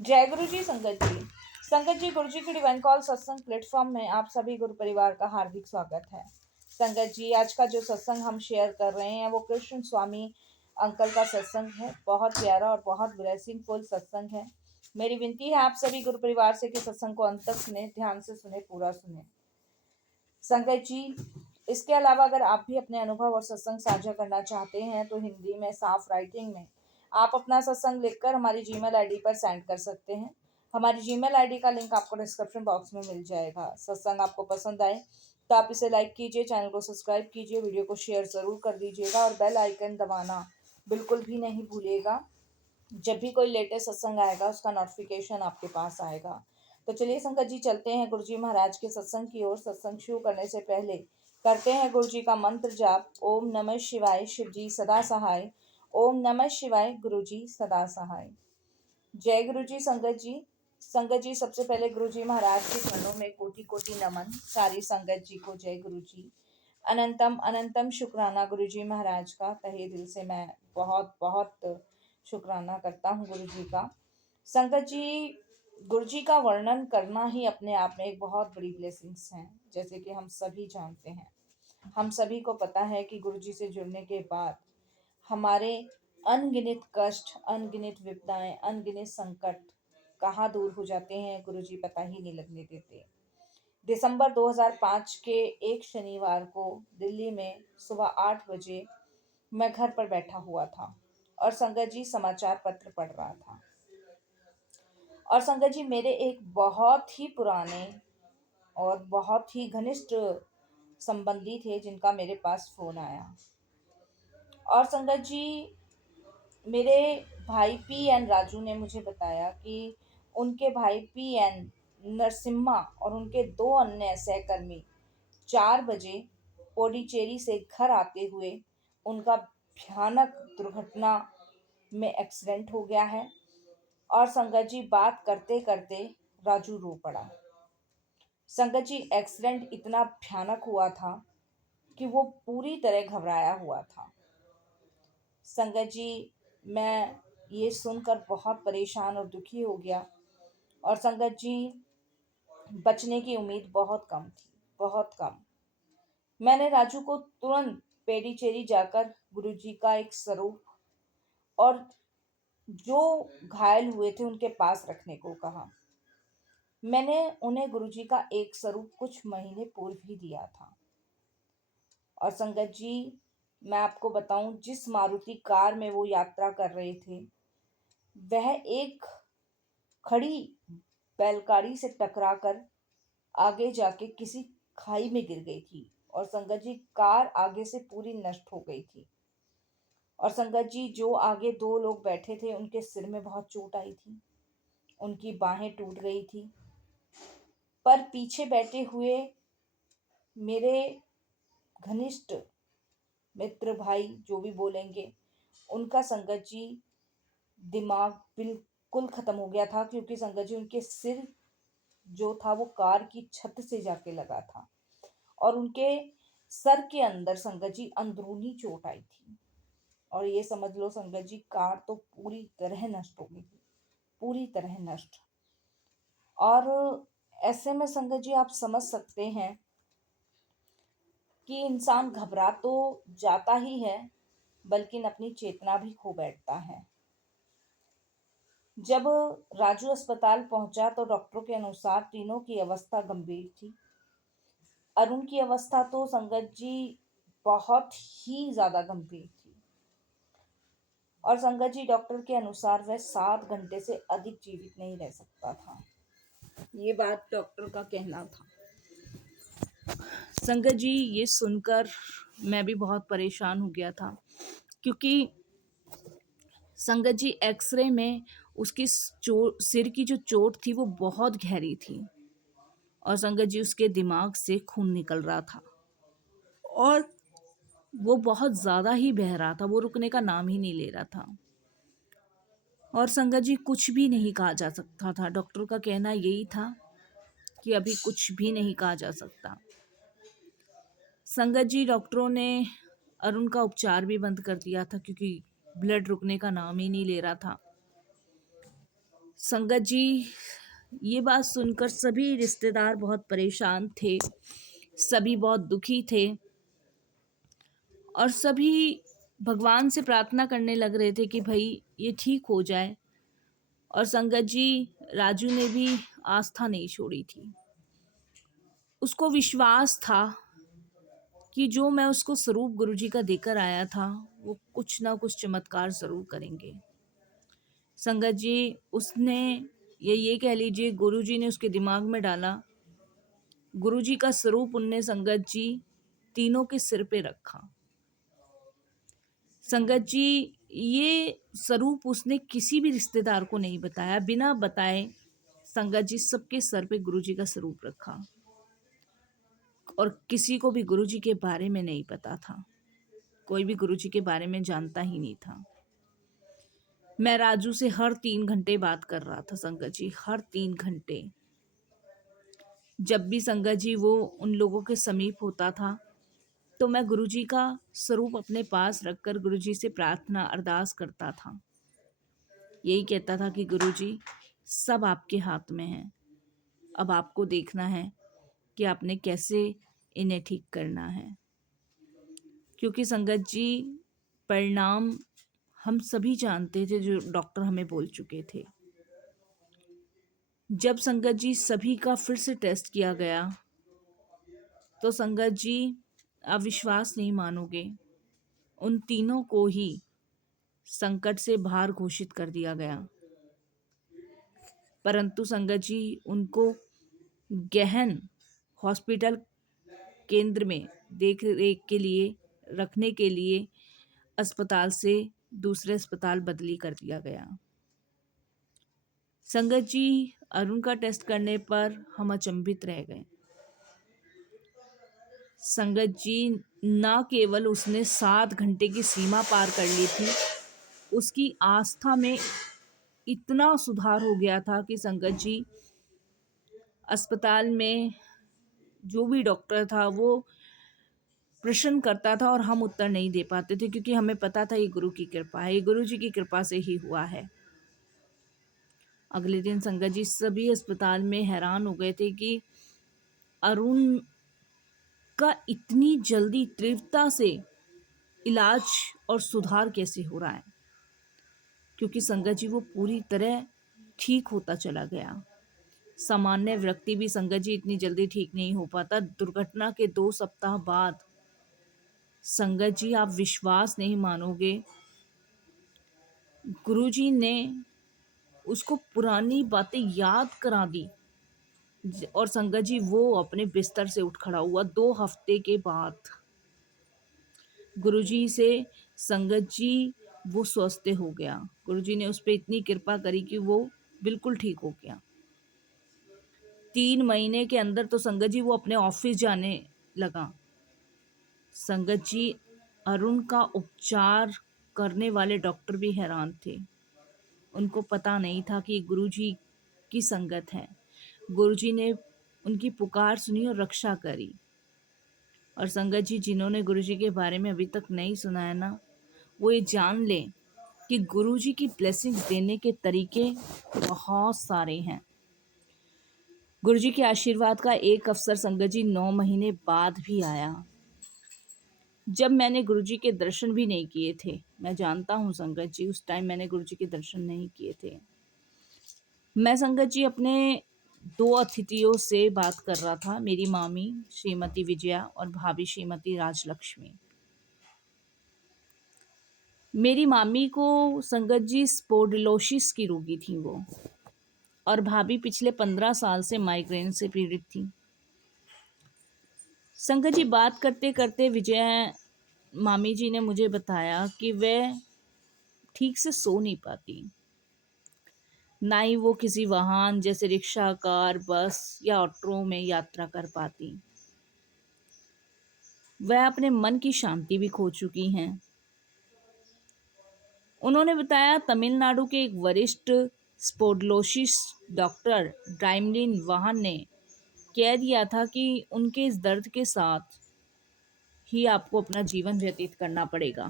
जय गुरु जी। संगत जी, गुरु जी की डिवाइन कॉल सत्संग प्लेटफॉर्म में आप सभी गुरु परिवार का हार्दिक स्वागत है। संगत जी, आज का जो सत्संग हम शेयर कर रहे हैं वो कृष्ण स्वामी अंकल का सत्संग है। बहुत प्यारा और बहुत ब्लेसिंग फुल सत्संग है। मेरी विनती है आप सभी गुरु परिवार से कि सत्संग को अंत तक सुने, ध्यान से सुने, पूरा सुने। संगत जी, इसके अलावा अगर आप भी अपने अनुभव और सत्संग साझा करना चाहते हैं तो हिंदी में साफ राइटिंग में आप अपना सत्संग लिखकर हमारी जीमेल आईडी पर सेंड कर सकते हैं। हमारी जीमेल आईडी का लिंक आपको डिस्क्रिप्शन बॉक्स में मिल जाएगा। सत्संग आपको पसंद आए तो आप इसे लाइक कीजिए, चैनल को सब्सक्राइब कीजिए, वीडियो को शेयर जरूर कर दीजिएगा और बेल आइकन दबाना बिल्कुल भी नहीं भूलिएगा। जब भी कोई लेटेस्ट सत्संग आएगा उसका नोटिफिकेशन आपके पास आएगा। तो चलिए संगत जी, चलते हैं गुरु जी महाराज के सत्संग की ओर। सत्संग शुरू करने से पहले करते हैं गुरु जी का मंत्र जाप। ओम नमः शिवाय, शिव जी सदा सहाय। ओम नमः शिवाय, गुरु जी सदा सहाय। जय गुरु जी। संगत जी, सबसे पहले गुरु जी महाराज के चरणों में कोटि कोटि नमन। सारी संगत जी को जय गुरु जी। अनंतम अनंतम शुक्राना गुरु जी महाराज का। तहे दिल से मैं बहुत बहुत शुक्राना करता हूँ गुरु जी का। संगत जी, गुरु जी का वर्णन करना ही अपने आप में एक बहुत बड़ी ब्लेसिंग्स है। जैसे कि हम सभी जानते हैं, हम सभी को पता है कि गुरु जी से जुड़ने के बाद हमारे अनगिनत कष्ट, अनगिनत विपदाएं, अनगिनत संकट कहाँ दूर हो जाते हैं, गुरु जी पता ही नहीं लगने देते। दिसंबर 2005 के एक शनिवार को दिल्ली में सुबह 8 बजे मैं घर पर बैठा हुआ था और संगत जी समाचार पत्र पढ़ रहा था। और संगत जी, मेरे एक बहुत ही पुराने और बहुत ही घनिष्ठ संबंधी थे जिनका मेरे पास फोन आया। और संगत जी, मेरे भाई पी एन राजू ने मुझे बताया कि उनके भाई पी एन नरसिम्हा और उनके दो अन्य सहकर्मी 4 बजे पौडीचेरी से घर आते हुए उनका भयानक दुर्घटना में एक्सीडेंट हो गया है। और संगत जी, बात करते करते राजू रो पड़ा। संगत जी, एक्सीडेंट इतना भयानक हुआ था कि वो पूरी तरह घबराया हुआ था। संगत जी, मैं ये सुनकर बहुत परेशान और दुखी हो गया। और संगत जी, बचने की उम्मीद बहुत कम थी, बहुत कम। मैंने राजू को तुरंत पेडीचेरी जाकर गुरुजी का एक स्वरूप और जो घायल हुए थे उनके पास रखने को कहा। मैंने उन्हें गुरुजी का एक स्वरूप कुछ महीने पूर्व ही दिया था। और संगत जी, मैं आपको बताऊं, जिस मारुति कार में वो यात्रा कर रहे थे वह एक खड़ी बैलगाड़ी से टकराकर आगे जाके किसी खाई में गिर गई थी। और संगत जी, कार आगे से पूरी नष्ट हो गई थी। और संगत जी, जो आगे दो लोग बैठे थे उनके सिर में बहुत चोट आई थी, उनकी बाहें टूट गई थी। पर पीछे बैठे हुए मेरे घनिष्ठ मित्र भाई जो भी बोलेंगे, उनका संगत जी दिमाग बिल्कुल खत्म हो गया था, क्योंकि संगत जी उनके सिर जो था वो कार की छत से जाके लगा था और उनके सर के अंदर संगत जी अंदरूनी चोट आई थी। और ये समझ लो संगत जी, कार तो पूरी तरह नष्ट हो गई थी, पूरी तरह नष्ट। और ऐसे में संगत जी, आप समझ सकते हैं कि इंसान घबरा तो जाता ही है, बल्कि अपनी चेतना भी खो बैठता है। जब राजू अस्पताल पहुंचा तो डॉक्टरों के अनुसार तीनों की अवस्था गंभीर थी। अरुण की अवस्था तो संगत जी बहुत ही ज्यादा गंभीर थी। और संगत जी, डॉक्टर के अनुसार वह 7 घंटे से अधिक जीवित नहीं रह सकता था। ये बात डॉक्टर का कहना था। संगत जी, ये सुनकर मैं भी बहुत परेशान हो गया था, क्योंकि संगत जी एक्सरे में उसकी सिर की जो चोट थी वो बहुत गहरी थी। और संगत जी, उसके दिमाग से खून निकल रहा था और वो बहुत ज़्यादा ही बह रहा था, वो रुकने का नाम ही नहीं ले रहा था। और संगत जी, कुछ भी नहीं कहा जा सकता था। डॉक्टर का कहना यही था कि अभी कुछ भी नहीं कहा जा सकता। संगत जी, डॉक्टरों ने अरुण का उपचार भी बंद कर दिया था, क्योंकि ब्लड रुकने का नाम ही नहीं ले रहा था। संगत जी, ये बात सुनकर सभी रिश्तेदार बहुत परेशान थे, सभी बहुत दुखी थे और सभी भगवान से प्रार्थना करने लग रहे थे कि भाई ये ठीक हो जाए। और संगत जी, राजू ने भी आस्था नहीं छोड़ी थी। उसको विश्वास था कि जो मैं उसको स्वरूप गुरुजी का देकर आया था, वो कुछ ना कुछ चमत्कार ज़रूर करेंगे। संगत जी, उसने ये कह लीजिए, गुरुजी ने उसके दिमाग में डाला। गुरुजी का स्वरूप उनने संगत जी तीनों के सिर पे रखा। संगत जी, ये स्वरूप उसने किसी भी रिश्तेदार को नहीं बताया, बिना बताए संगत जी सबके सर पे गुरुजी का स्वरूप रखा और किसी को भी गुरुजी के बारे में नहीं पता था। कोई भी गुरुजी के बारे में जानता ही नहीं था। मैं राजू से हर 3 घंटे बात कर रहा था संगत जी, हर 3 घंटे। जब भी संगत जी वो उन लोगों के समीप होता था तो मैं गुरुजी का स्वरूप अपने पास रखकर गुरुजी से प्रार्थना अरदास करता था। यही कहता था कि गुरुजी, सब आपके हाथ में है, अब आपको देखना है कि आपने कैसे इन्हें ठीक करना है। क्योंकि संगत जी, परिणाम हम सभी जानते थे जो डॉक्टर हमें बोल चुके थे। जब संगत जी सभी का फिर से टेस्ट किया गया तो संगत जी, आप विश्वास नहीं मानोगे, उन तीनों को ही संकट से बाहर घोषित कर दिया गया। परंतु संगत जी, उनको गहन हॉस्पिटल केंद्र में देख रेख के लिए रखने के लिए अस्पताल से दूसरे अस्पताल बदली कर दिया गया। संगत जी, अरुण का टेस्ट करने पर हम अचंभित रह गए। संगत जी, न केवल उसने 7 घंटे की सीमा पार कर ली थी, उसकी आस्था में इतना सुधार हो गया था कि संगत जी, अस्पताल में जो भी डॉक्टर था वो प्रश्न करता था और हम उत्तर नहीं दे पाते थे, क्योंकि हमें पता था ये गुरु की कृपा है, ये गुरु जी की कृपा से ही हुआ है। अगले दिन संगत जी सभी अस्पताल में हैरान हो गए थे कि अरुण का इतनी जल्दी तीव्रता से इलाज और सुधार कैसे हो रहा है, क्योंकि संगत जी वो पूरी तरह ठीक होता चला गया। सामान्य व्यक्ति भी संगत जी इतनी जल्दी ठीक नहीं हो पाता। दुर्घटना के 2 सप्ताह बाद संगत जी, आप विश्वास नहीं मानोगे, गुरुजी ने उसको पुरानी बातें याद करा दी और संगत जी वो अपने बिस्तर से उठ खड़ा हुआ 2 हफ्ते के बाद। गुरुजी से संगत जी वो स्वस्थ हो गया। गुरुजी ने उस पर इतनी कृपा करी कि वो बिल्कुल ठीक हो गया। 3 महीने के अंदर तो संगत जी वो अपने ऑफिस जाने लगा। संगत जी, अरुण का उपचार करने वाले डॉक्टर भी हैरान थे। उनको पता नहीं था कि गुरुजी की संगत है। गुरुजी ने उनकी पुकार सुनी और रक्षा करी। और संगत जी, जिन्होंने गुरुजी के बारे में अभी तक नहीं सुना है ना, वो ये जान लें कि गुरुजी की ब्लेसिंग देने के तरीके बहुत सारे हैं। गुरुजी के आशीर्वाद का एक अवसर संगत जी 9 महीने बाद भी आया, जब मैंने गुरुजी के दर्शन भी नहीं किए थे। मैं जानता हूँ संगत जी, उस टाइम मैंने गुरुजी के दर्शन नहीं किए थे। मैं संगत जी अपने 2 अतिथियों से बात कर रहा था, मेरी मामी श्रीमती विजया और भाभी श्रीमती राजलक्ष्मी। मेरी मामी को संगत जी स्पोडिलोसिस की रोगी थी वो, और भाभी पिछले 15 साल से माइग्रेन से पीड़ित थी। संगत जी, बात करते करते विजय मामी जी ने मुझे बताया कि वह ठीक से सो नहीं पाती, ना ही वो किसी वाहन जैसे रिक्शा, कार, बस या ऑटो में यात्रा कर पाती। वह अपने मन की शांति भी खो चुकी हैं। उन्होंने बताया, तमिलनाडु के एक वरिष्ठ स्पोडिलोसिस डॉक्टर ड्राइमलिन वाहन ने कह दिया था कि उनके इस दर्द के साथ ही आपको अपना जीवन व्यतीत करना पड़ेगा।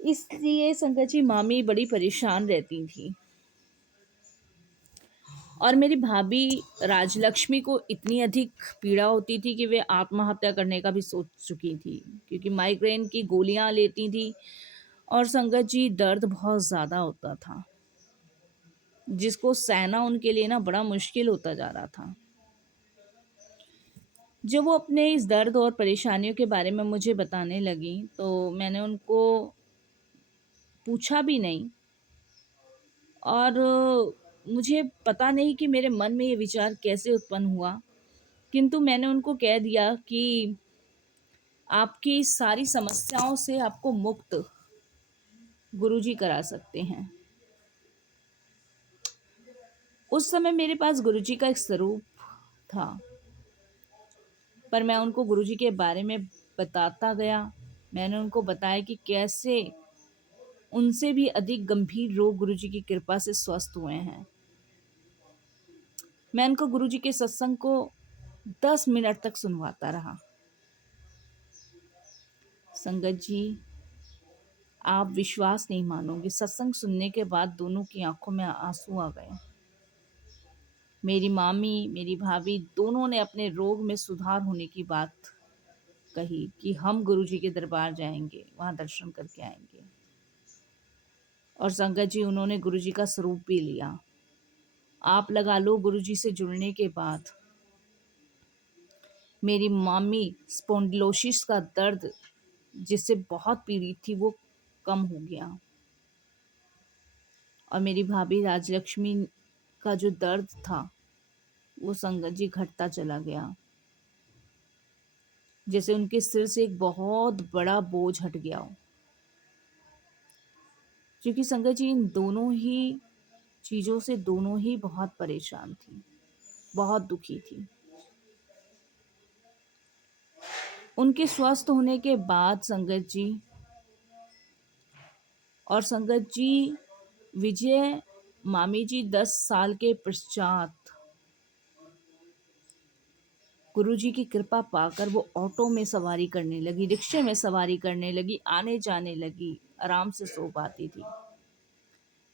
इसलिए संगत जी, मामी बड़ी परेशान रहती थी। और मेरी भाभी राजलक्ष्मी को इतनी अधिक पीड़ा होती थी कि वे आत्महत्या करने का भी सोच चुकी थी, क्योंकि माइग्रेन की गोलियां लेती थी। और संगत जी, दर्द बहुत ज़्यादा होता था, जिसको सहना उनके लिए ना बड़ा मुश्किल होता जा रहा था। जब वो अपने इस दर्द और परेशानियों के बारे में मुझे बताने लगी, तो मैंने उनको पूछा भी नहीं। और मुझे पता नहीं कि मेरे मन में ये विचार कैसे उत्पन्न हुआ, किंतु मैंने उनको कह दिया कि आपकी इस सारी समस्याओं से आपको मुक्त गुरुजी करा सकते हैं। उस समय मेरे पास गुरुजी का एक स्वरूप था, पर मैं उनको गुरुजी के बारे में बताता गया। मैंने उनको बताया कि कैसे उनसे भी अधिक गंभीर रोग गुरुजी की कृपा से स्वस्थ हुए हैं। मैं उनको गुरुजी के सत्संग को 10 मिनट तक सुनवाता रहा। संगत जी, आप विश्वास नहीं मानोगे, सत्संग सुनने के बाद दोनों की आंखों में आंसू आ गए। मेरी मामी, मेरी भाभी दोनों ने अपने रोग में सुधार होने की बात कही कि हम गुरुजी के दरबार जाएंगे, वहां दर्शन करके आएंगे। और संगत जी, उन्होंने गुरुजी का स्वरूप भी लिया। आप लगा लो, गुरुजी से जुड़ने के बाद मेरी मामी स्पॉन्डिलोसिस का दर्द, जिससे बहुत पीड़ित थी, वो कम हो गया। और मेरी भाभी राजलक्ष्मी का जो दर्द था, वो संगत जी घटता चला गया, जैसे उनके सिर से एक बहुत बड़ा बोझ हट गया हो। क्योंकि संगत जी, इन दोनों ही चीज़ों से दोनों ही बहुत परेशान थी, बहुत दुखी थी। उनके स्वस्थ होने के बाद संगत जी, और संगत जी, विजय मामी जी 10 साल के पश्चात गुरुजी की कृपा पाकर वो ऑटो में सवारी करने लगी, रिक्शे में सवारी करने लगी, आने जाने लगी, आराम से सो पाती थी।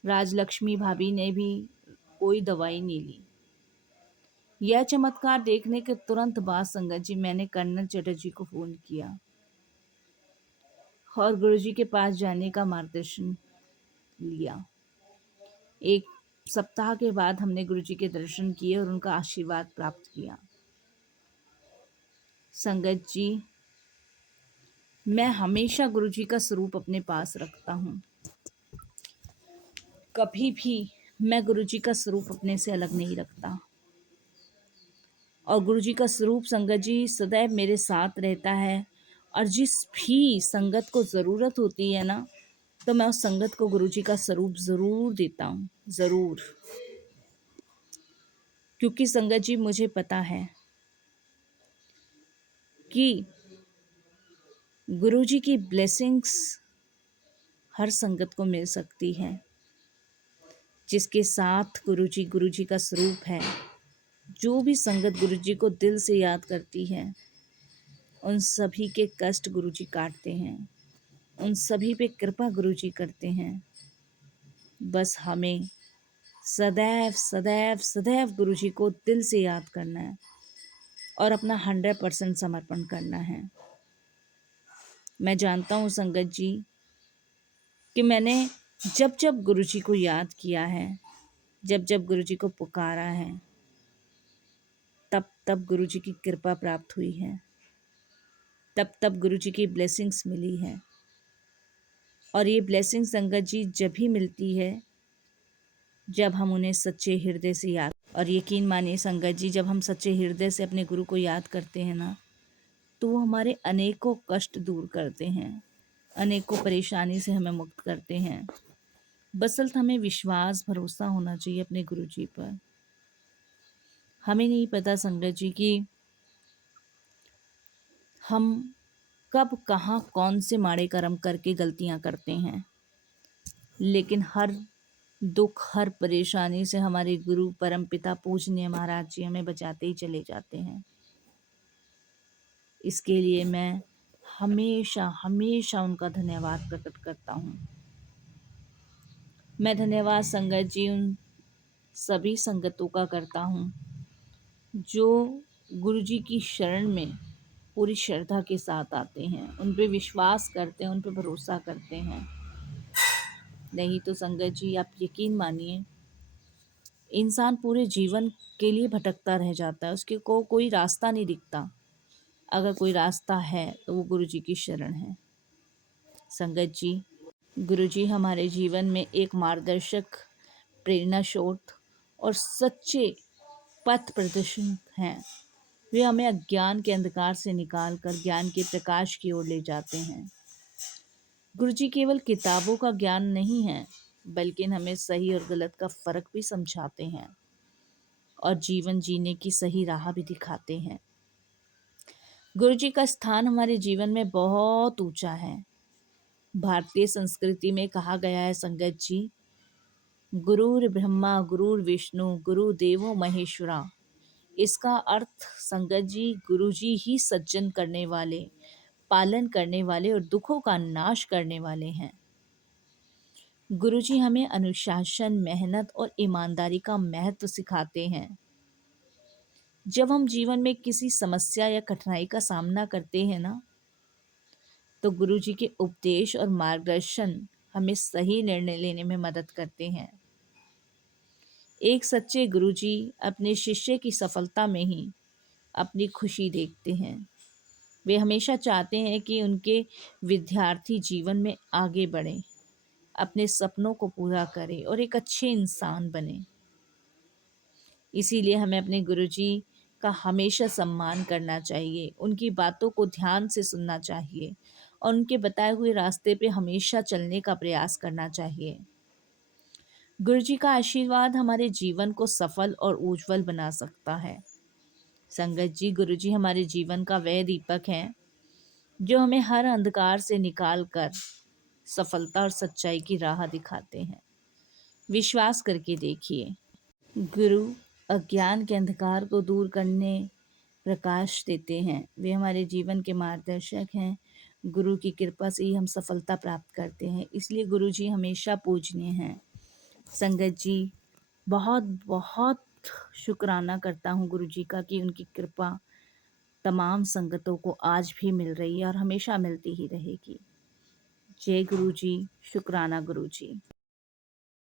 राजलक्ष्मी भाभी ने भी कोई दवाई नहीं ली। यह चमत्कार देखने के तुरंत बाद संगत जी, मैंने कर्नल चटर्जी को फोन किया और गुरुजी के पास जाने का मार्गदर्शन लिया। एक सप्ताह के बाद हमने गुरुजी के दर्शन किए और उनका आशीर्वाद प्राप्त किया। संगत जी, मैं हमेशा गुरुजी का स्वरूप अपने पास रखता हूँ। कभी भी मैं गुरुजी का स्वरूप अपने से अलग नहीं रखता। और गुरुजी का स्वरूप संगत जी सदैव मेरे साथ रहता है। और जिस भी संगत को ज़रूरत होती है ना, तो मैं उस संगत को गुरुजी का स्वरूप ज़रूर देता हूँ, ज़रूर। क्योंकि संगत जी, मुझे पता है कि गुरुजी की ब्लेसिंग्स हर संगत को मिल सकती है। जिसके साथ गुरुजी का स्वरूप है, जो भी संगत गुरुजी को दिल से याद करती है, उन सभी के कष्ट गुरुजी काटते हैं, उन सभी पे कृपा गुरुजी करते हैं। बस हमें सदैव सदैव सदैव गुरुजी को दिल से याद करना है और अपना 100% समर्पण करना है। मैं जानता हूँ संगत जी कि मैंने जब जब गुरुजी को याद किया है, जब जब गुरुजी को पुकारा है, तब तब गुरुजी की कृपा प्राप्त हुई है, तब तब गुरुजी की ब्लेसिंग्स मिली है। और ये ब्लेसिंग संगत जी जब ही मिलती है जब हम उन्हें सच्चे हृदय से याद। और यकीन मानिए संगत जी, जब हम सच्चे हृदय से अपने गुरु को याद करते हैं ना, तो वो हमारे अनेकों कष्ट दूर करते हैं, अनेकों परेशानी से हमें मुक्त करते हैं। बसल्त हमें विश्वास भरोसा होना चाहिए अपने गुरु जी पर। हमें नहीं पता संगत जी कि हम कब कहाँ कौन से माड़े कर्म करके गलतियाँ करते हैं, लेकिन हर दुख हर परेशानी से हमारे गुरु परम पिता पूजनीय महाराज जी हमें बचाते ही चले जाते हैं। इसके लिए मैं हमेशा हमेशा उनका धन्यवाद प्रकट करता हूँ। मैं धन्यवाद संगत जी उन सभी संगतों का करता हूँ जो गुरु जी की शरण में पूरी श्रद्धा के साथ आते हैं, उन पे विश्वास करते हैं, उन पे भरोसा करते हैं। नहीं तो संगत जी आप यकीन मानिए, इंसान पूरे जीवन के लिए भटकता रह जाता है, उसके को कोई रास्ता नहीं दिखता। अगर कोई रास्ता है तो वो गुरु जी की शरण है। संगत जी, गुरु जी हमारे जीवन में एक मार्गदर्शक, प्रेरणा स्रोत और सच्चे पथ प्रदर्शक हैं। वे हमें अज्ञान के अंधकार से निकालकर ज्ञान के प्रकाश की ओर ले जाते हैं। गुरुजी केवल किताबों का ज्ञान नहीं है, बल्कि हमें सही और गलत का फर्क भी समझाते हैं और जीवन जीने की सही राह भी दिखाते हैं। गुरुजी का स्थान हमारे जीवन में बहुत ऊंचा है। भारतीय संस्कृति में कहा गया है संगत जी, गुरुर ब्रह्मा गुरुर विष्णु गुरु देवो महेश्वरा। इसका अर्थ संगत जी, गुरु जी ही सज्जन करने वाले, पालन करने वाले और दुखों का नाश करने वाले हैं। गुरु जी हमें अनुशासन, मेहनत और ईमानदारी का महत्व सिखाते हैं। जब हम जीवन में किसी समस्या या कठिनाई का सामना करते हैं ना, तो गुरु जी के उपदेश और मार्गदर्शन हमें सही निर्णय लेने में मदद करते हैं। एक सच्चे गुरु जी अपने शिष्य की सफलता में ही अपनी खुशी देखते हैं। वे हमेशा चाहते हैं कि उनके विद्यार्थी जीवन में आगे बढ़ें, अपने सपनों को पूरा करें और एक अच्छे इंसान बने। इसीलिए हमें अपने गुरुजी का हमेशा सम्मान करना चाहिए, उनकी बातों को ध्यान से सुनना चाहिए और उनके बताए हुए रास्ते पे हमेशा चलने का प्रयास करना चाहिए। गुरुजी का आशीर्वाद हमारे जीवन को सफल और उज्जवल बना सकता है। संगत जी, गुरुजी हमारे जीवन का वह दीपक हैं जो हमें हर अंधकार से निकाल कर सफलता और सच्चाई की राह दिखाते हैं। विश्वास करके देखिए, गुरु अज्ञान के अंधकार को दूर करने प्रकाश देते हैं। वे हमारे जीवन के मार्गदर्शक हैं। गुरु की कृपा से ही हम सफलता प्राप्त करते हैं, इसलिए गुरु जी हमेशा पूजनीय हैं। संगत जी, बहुत बहुत शुक्राना करता हूँ गुरु जी का कि उनकी कृपा तमाम संगतों को आज भी मिल रही है और हमेशा मिलती ही रहेगी। जय गुरु जी, शुक्राना गुरु जी।